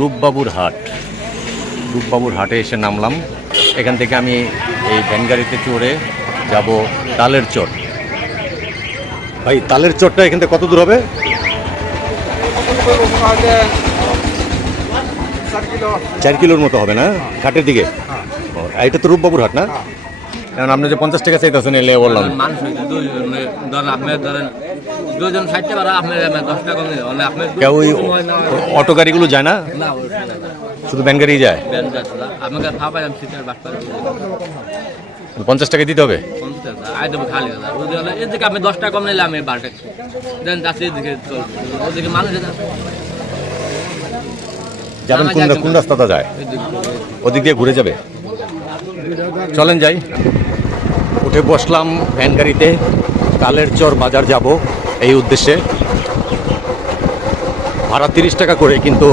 রূপবাবুর হাট। রূপবাবুর হাটে এসে নামলাম। এখান থেকে আমি এই ভ্যান গাড়িতে চড়ে যাব তালের চট ভাই তালের চটটা এখান থেকে কত দূর হবে? চার কিলোর মতো হবে না? ঘাটের দিকে? এটা তো রূপবাবুর হাট না? কারণ আপনি যে পঞ্চাশ টাকা চাইতেছেন এলে বললাম। মানুষ ধরেন আপনি ধরেন দুজন ষাটটা পারা আপনি দশ টাকা কমে মানে আপনি কেউ ওই অটো গাড়িগুলো যায় না? শুধু ভ্যান গাড়ি যায়? আমাকে ফাঁপাই আমি সিটের পারে পঞ্চাশ টাকা দিতে হবে? এদিকে আপনি দশ টাকা কম নিলে আমি বারো টাকা দেন যাচ্ছি এদিকে ওদিকে মানুষ যাবেন কোন কোন রাস্তাটা যায়? ওদিক দিয়ে ঘুরে যাবে? চলেন যাই। উঠে বসলাম ভ্যান গাড়িতে। কালের চর বাজার যাব। এই উদ্দেশ্যে ভাড়া তিরিশ টাকা করে কিন্তু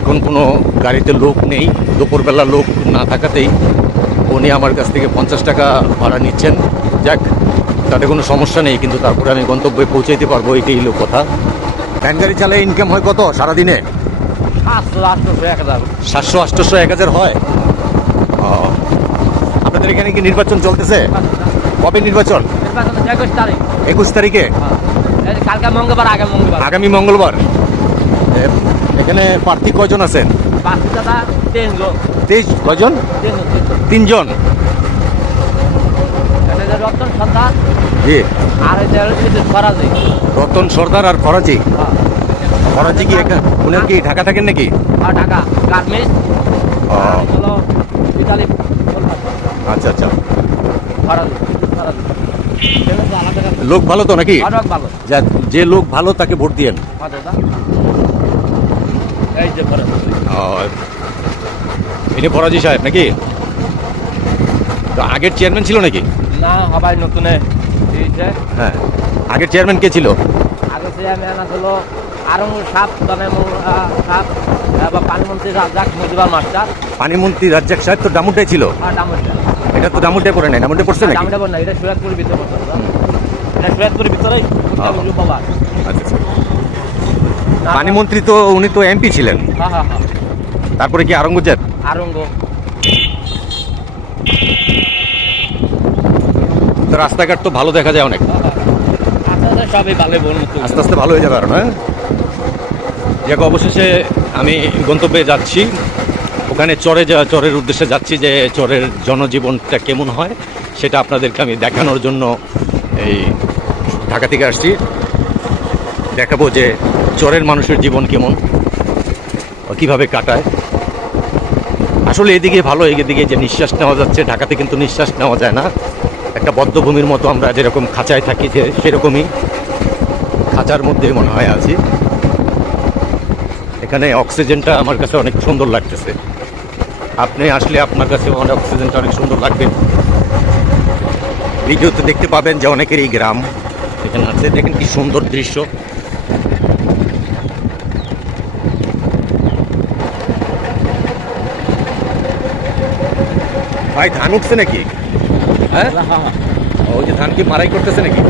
এখন কোনো গাড়িতে লোক নেই দুপুরবেলা লোক না থাকাতেই উনি আমার কাছ থেকে পঞ্চাশ টাকা ভাড়া নিচ্ছেন। যাক তাতে কোনো সমস্যা নেই কিন্তু তারপরে আমি গন্তব্যে পৌঁছাইতে পারব এটাই হলো কথা। ভ্যান গাড়ি চালায় ইনকাম হয় কত সারাদিনে? সাতশো আটশোশো এক হাজার হয়। আপনাদের এখানে কি নির্বাচন চলতেছে? কবে নির্বাচন? একুশ তারিখ। কালকে মঙ্গলবার আগে মঙ্গলবার। আগামী মঙ্গলবার। এখানে প্রার্থী কজন আছেন? তিনজন তেইশ কয়জন? তিনজন। রতন জি। আর ফরাজি। রতন সর্দার আর ফরাজি? ফরাজি কি এখানে উনি কি ঢাকা থাকেন নাকি? আর ঢাকা। গার্মেন্টস। আচ্ছা আচ্ছা। ফরাজি ফরাজি। লোক ভালো তো নাকি? যে লোক ভালো তাকে ভোট দিয়েন। যে ফরাজি সাহেব নাকি? তো আগের চেয়ারম্যান ছিল নাকি? না সবাই নতুনে হ্যাঁ। আগের চেয়ারম্যান কে ছিল? আগে আনা ছিল আরং সাপ দমে সাপ পানিমন্ত্রী রাজাক মুজিবার মাস্টার। পানিমন্ত্রী রাজ্জাক সাহেব তো ডামুটাই ছিল। আর ডামুরটা এটা তো ডামুটাই পড়ে নাই ডামুটাই পড়ছে নাকি? ডামুরটা বল না এটা সুরাজপুরের ভিতরে পড়ছে এটা সুরাজপুরের ভিতরেই হ্যাঁ। বাবা আচ্ছা আচ্ছা। পানিমন্ত্রী তো উনি তো এমপি ছিলেন। হ্যাঁ হ্যাঁ তারপরে কি আরঙ্গজেব আরঙ্গ তো রাস্তাঘাট তো ভালো দেখা যায় অনেক। আস্তে আস্তে সবই ভালো আস্তে আস্তে ভালো হয়ে যাবে আর হ্যাঁ যাক অবশেষে আমি গন্তব্যে যাচ্ছি। ওখানে চরে যা চরের উদ্দেশ্যে যাচ্ছি যে চরের জনজীবনটা কেমন হয়, সেটা আপনাদেরকে আমি দেখানোর জন্য এই ঢাকা থেকে আসছি। দেখাবো যে চরের মানুষের জীবন কেমন কীভাবে কাটায়। আসলে এদিকে ভালো, এদিকে যে নিঃশ্বাস নেওয়া যাচ্ছে, ঢাকাতে কিন্তু নিঃশ্বাস নেওয়া যায় না। একটা বদ্ধভূমির মতো আমরা যেরকম খাঁচায় থাকি যে সেরকমই খাঁচার মধ্যে মনে হয় আছি। এখানে অক্সিজেনটা আমার কাছে অনেক সুন্দর লাগতেছে। আপনি আসলে আপনার কাছে অনেক অক্সিজেনটা অনেক সুন্দর লাগবে। ভিডিওতে দেখতে পাবেন যে অনেকেরই গ্রাম এখানে আছে। দেখেন কি সুন্দর দৃশ্য। ভাই, ধান উঠছে নাকি? হ্যাঁ? ওই যে ধান কি মারাই করতেছে নাকি?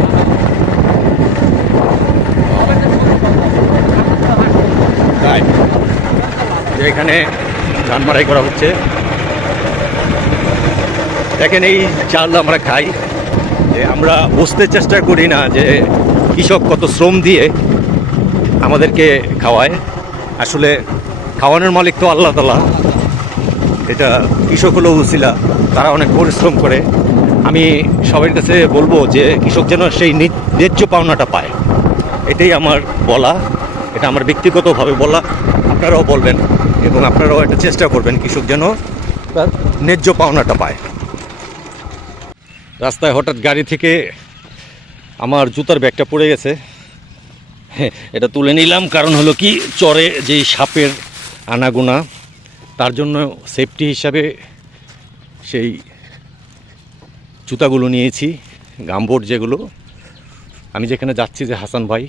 এখানে ধান মারাই করা হচ্ছে। দেখেন এই চাল আমরা খাই। যে আমরা বুঝতে চেষ্টা করি না যে কৃষক কত শ্রম দিয়ে আমাদেরকে খাওয়ায়। আসলে খাওয়ানোর মালিক তো আল্লাহ তালা এটা কৃষক হলো উচিলা তারা অনেক পরিশ্রম করে। আমি সবার কাছে বলব যে কৃষক যেন সেই ন্যায্য পাওনাটা পায়। এটাই আমার বলা, এটা আমার ব্যক্তিগতভাবে বলা। আপনারাও বলবেন এবং আপনারাও একটা চেষ্টা করবেন কৃষক যেন তার ন্যায্য পাওনাটা পায়। রাস্তায় হঠাৎ গাড়ি থেকে আমার জুতার ব্যাগটা পড়ে গেছে। এটা তুলে নিলাম, কারণ হলো কি, চরে যেই সাপের আনাগোনা, তার জন্য সেফটি হিসাবে সেই জুতাগুলো নিয়েছি গামবোর্ড যেগুলো। আমি যেখানে যাচ্ছি যে হাসান ভাই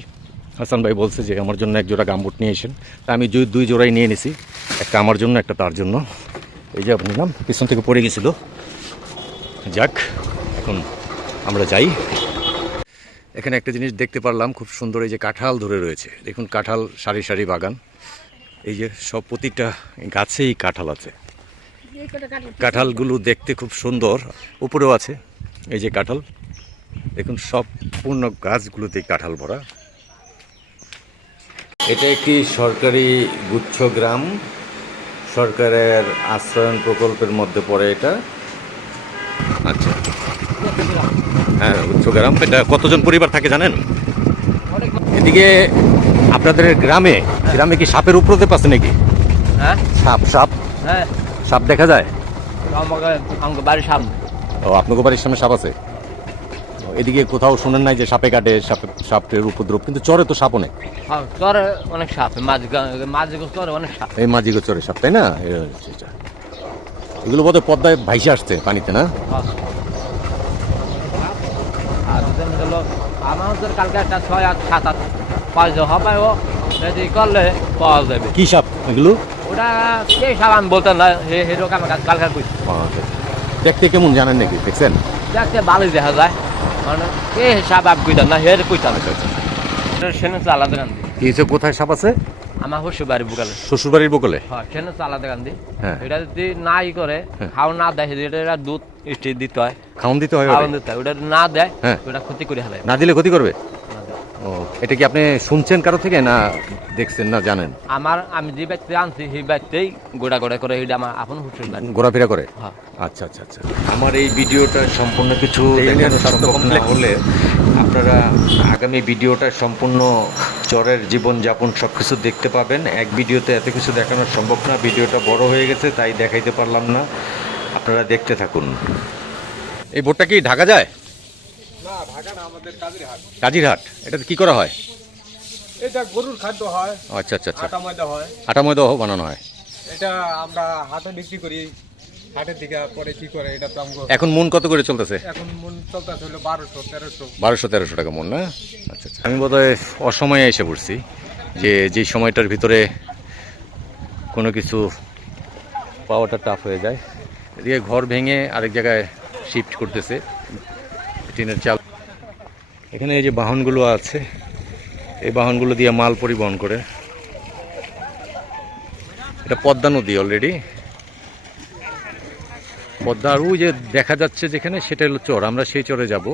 হাসান ভাই বলছে যে, আমার জন্য এক জোড়া গামবোর্ড নিয়ে এসেন। তা আমি দুই জোড়াই নিয়ে নিছি একটা আমার জন্য, একটা তার জন্য। এই যে আপনি নাম, পিছন থেকে পড়ে গেছিল। যাক, এখন আমরা যাই। এখানে একটা জিনিস দেখতে পারলাম, খুব সুন্দর এই যে কাঁঠাল ধরে রয়েছে। দেখুন, কাঁঠাল সারি সারি বাগান। এই যে সব প্রতিটা গাছেই কাঁঠাল আছে। কাঁঠালগুলো দেখতে খুব সুন্দর, উপরেও আছে। এই যে কাঁঠাল, দেখুন, সব পূর্ণ গাছগুলোতেই কাঁঠাল ভরা। এটা একটি সরকারি গুচ্ছ গ্রাম। সরকারের আশ্রয়ন প্রকল্পের মধ্যে পড়ে এটা। আচ্ছা। হ্যাঁ গুচ্ছ গ্রাম এটা কতজন পরিবার থাকে জানেন? এদিকে আপনাদের গ্রামে গ্রামে কি সাপের উপরতে পাচ্ছে নাকি? হ্যাঁ। সাপ সাপ? হ্যাঁ। সাপ দেখা যায়? আমাকে আমাকে বাড়ির সামনে। ও আপনাকে বাড়ির সামনে সাপ আছে? এদিকে কোথাও শুনেন নাই যে সাপে কাটে সাপে সাপের উপদ্রব কিন্তু চরে তো সাপ অনেক। চরে অনেক সাপ মাঝ চরে অনেক সাপ। এই মাঝিগো চরে সাপ তাই না। এগুলো বোধহয় পদ্মায় ভাইসে আসছে পানিতে না? হ্যাঁ। হচ্ছে কালকে একটা ছয় আট সাত আট পাঁচ হবে ও যদি করলে পাওয়া যাবে। কি সাপ এগুলো? ওটা কে সাপ আমি বলতাম না কাছে কালকে। দেখতে কেমন জানেন নাকি দেখছেন? দেখতে ভালোই দেখা যায়। মানে সাপ আপ কইতাম না হের কইতাম সেনে আলাদা এই যে কোথায় সাপ আছে? আমার হচ্ছে বোকালে। শ্বশুরবাড়ির বোকালে? হ্যাঁ সেনে আলাদা গান্ধি। হ্যাঁ। এটা যদি নাই করে হ্যাঁ। খাও না দেয় এটা দুধ স্টি দিতে হয়। খাওন দিতে হয় খাওন দিতে হয়। ওটা না দেয় হ্যাঁ। ওটা ক্ষতি করে না দিলে ক্ষতি করবে। ও এটা কি আপনি শুনছেন কারও থেকে না দেখছেন না জানেন? আমার আমি যে ব্যক্তি আনছি সেই ব্যক্তিই গোড়া গোড়া করে এটা আমার আপন বাড়ি ঘোরাফেরা করে? হ্যাঁ। আচ্ছা আচ্ছা আচ্ছা। আমার এই ভিডিওটা সম্পূর্ণ কিছু দেখানো সম্ভব না হলে আপনারা আগামী ভিডিওটা সম্পূর্ণ চরের জীবনযাপন সব কিছু দেখতে পাবেন। এক ভিডিওতে এত কিছু দেখানো সম্ভব না। ভিডিওটা বড় হয়ে গেছে তাই দেখাইতে পারলাম না। আপনারা দেখতে থাকুন। এই বোটটা কি ঢাকা যায়? না ঢাকা না আমাদের কাজের হাট কাজিরহাট? এটাতে কি করা হয়? এটা গরুর খাদ্য হয় আচ্ছা আচ্ছা আচ্ছা। আটা ময়দা হয়। আটা ময়দাও বানানো হয়? এটা আমরা হাটে বিক্রি করি হাটের দিকে পরে কি করে এটা তো এখন মন কত করে চলতেছে? এখন মন চলতেছে হলো বারোশো তেরোশো। বারোশো তেরোশো টাকা মন না? আচ্ছা আচ্ছা। আমি বোধহয় অসময়ে এসে পড়ছি যে যে সময়টার ভিতরে কোনো কিছু পাওয়াটা টাফ হয়ে যায়। এদিকে ঘর ভেঙে আরেক জায়গায় শিফট করতেছে। টিনের চাল। এখানে এই যে বাহনগুলো আছে, এই বাহনগুলো দিয়ে মাল পরিবহন করে। এটা পদ্মা নদী অলরেডি পদ্মা আর ওই যে দেখা যাচ্ছে যেখানে, সেটা হলো চর। আমরা সেই চরে যাব।